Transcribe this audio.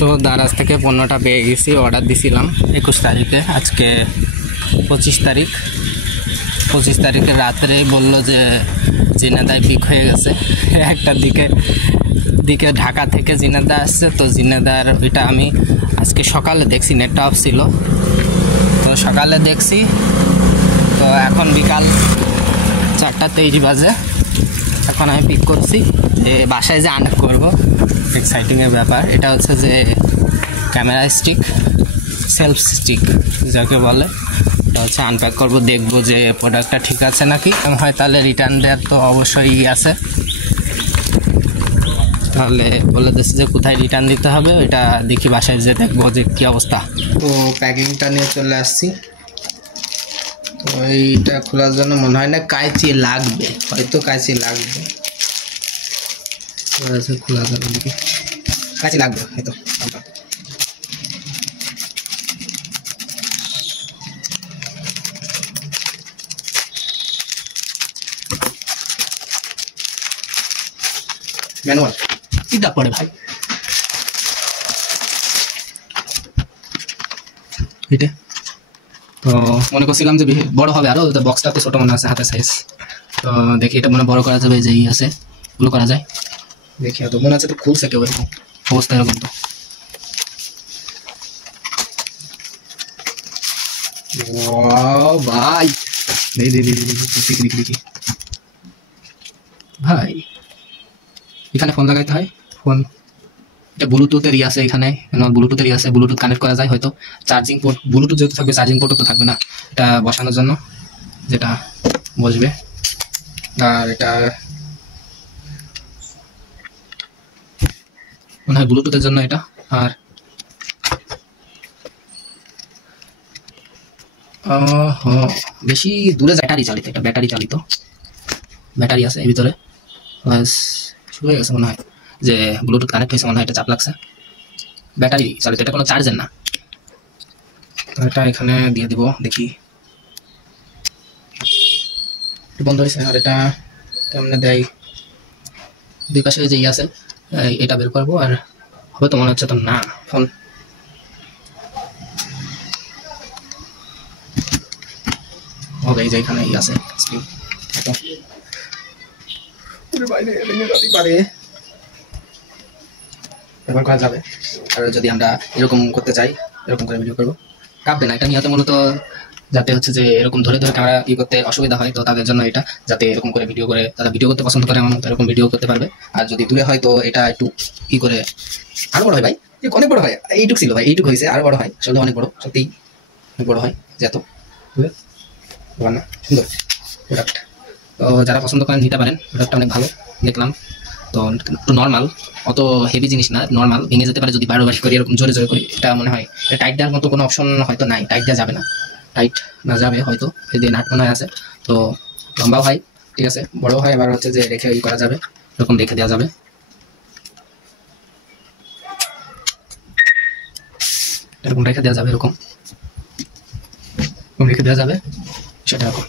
তো দারাজ থেকে পণ্যটা পেয়ে গেছি, অর্ডার দিছিলাম 21 তারিখে, আজকে 25 তারিখ। 25 তারিখে রাত্রে বললো যে জিনেদায় পিক হয়ে গেছে। একটার দিকে ঢাকা থেকে জিনেদা আসছে। তো জিনেদার ওইটা আমি আজকে সকালে দেখছি, নেটটা অফ ছিল, তো সকালে দেখছি। তো এখন বিকাল 4:23 বাজে। এখন আমি পিক করছি যে বাসায় যে আনপ্যাক করবো, এক্সাইটিংয়ের ব্যাপার। এটা হচ্ছে যে ক্যামেরা স্টিক, সেলফ স্টিক যাকে বলে। এটা হচ্ছে আনপ্যাক করবো, দেখবো যে প্রোডাক্টটা ঠিক আছে নাকি। হয় তাহলে রিটার্ন দেওয়ার তো অবশ্যই আছে, তাহলে বলে দিচ্ছে যে কোথায় রিটার্ন দিতে হবে। এটা দেখি বাসায় যে দেখবো যে কী অবস্থা। তো প্যাকিংটা নিয়ে চলে আসছি। তো এইটা খোলার জন্য মনে হয় না কাঁচি লাগবে, হয়তো কাঁচি লাগবে। খোলা যাবে নাকি, কাঁচি লাগবে হয়তো। ম্যানুয়াল এটা পড়ে ভাই, এটা তো মনে করছিলাম যে বড় হবে আরো, বক্সটা তো ছোট মনে আছে হাতের সাইজ। তো দেখি এটা মনে বড় করা যাবে, যেই আছে ওগুলো করা যায় দেখি। তো মনে আছে তো খুলছে কেউ, এরকম অবস্থা এরকম। তো ভাই দেখি ভাই, এখানে ফোন লাগাইতে হয়। ফোন এটা ব্লুটুথেরই আছে, এখানে ব্লুটুথেরই আছে, ব্লুটুথ কানেক্ট করা যায় হয়তো। চার্জিং পোর্ট ব্লুটুথ যেহেতু থাকবে, চার্জিং পোর্টও তো থাকবে না, এটা বসানোর জন্য যেটা বসবে। আর এটা মনে হয় ব্লুটুথের জন্য এটা। আর বেশি দূরে ব্যাটারি চালিত, এটা ব্যাটারি চালিত, ব্যাটারি আছে এর ভিতরে। শুরু হয়ে গেছে মনে হয়, যে ব্লুটুথ কানেক্ট হয়েছে মনে হয়, এটা চাপ লাগছে। ব্যাটারি চালিত, এটা কোনো চার্জের না। তো এটা এখানে দিয়ে দিব, দেখি বন্ধ হয়েছে। আর এটা কেমনে দেয়, দুই পাশে যে আছে এটা বের করবো। আর হবে তো মনে হচ্ছে তো না, ফোন হবে এই যে এখানে আছে স্ক্রিন, ব্যবহার করা যাবে। আর যদি আমরা এরকম করতে চাই, এরকম করে ভিডিও করবো, কাঁপবে না। এটা নিহত মূলত যাতে হচ্ছে যে এরকম ধরে ক্যামেরা করতে অসুবিধা হয়, তো তাদের জন্য এটা, যাতে এরকম করে ভিডিও করে তারা ভিডিও করতে পছন্দ করে, আমার মতো এরকম ভিডিও করতে পারবে। আর যদি দূরে হয় তো এটা একটু কি করে আরো বড় হয় ভাই, অনেক বড় হয়। এইটুক ছিল ভাই, এইটুক হয়েছে, আরো বড় হয় আসলে, অনেক বড়, সত্যি অনেক বড় হয়। যে এত না সুন্দর প্রোডাক্ট। তো যারা পছন্দ করেন নিতে পারেন, প্রোডাক্টটা অনেক ভালো দেখলাম। তো একটু নর্মাল, অত হেভি জিনিস না, নর্মাল, ভেঙে যেতে পারে যদি বারোবারি করি, এরকম জোরে জোরে করি। এটা মনে হয় টাইট দেওয়ার মতো কোনো অপশন হয়তো নাই, টাইট দেওয়া যাবে না, টাইট না যাবে হয়তো, যদি নাট মনে হয় আছে। তো লম্বাও হয়, ঠিক আছে, বড়ও হয়, আবার হচ্ছে যে রেখে ই করা যাবে, এরকম রেখে দেওয়া যাবে, এরকম রেখে দেওয়া যাবে, এরকম রেখে দেওয়া যাবে, সেটা এরকম।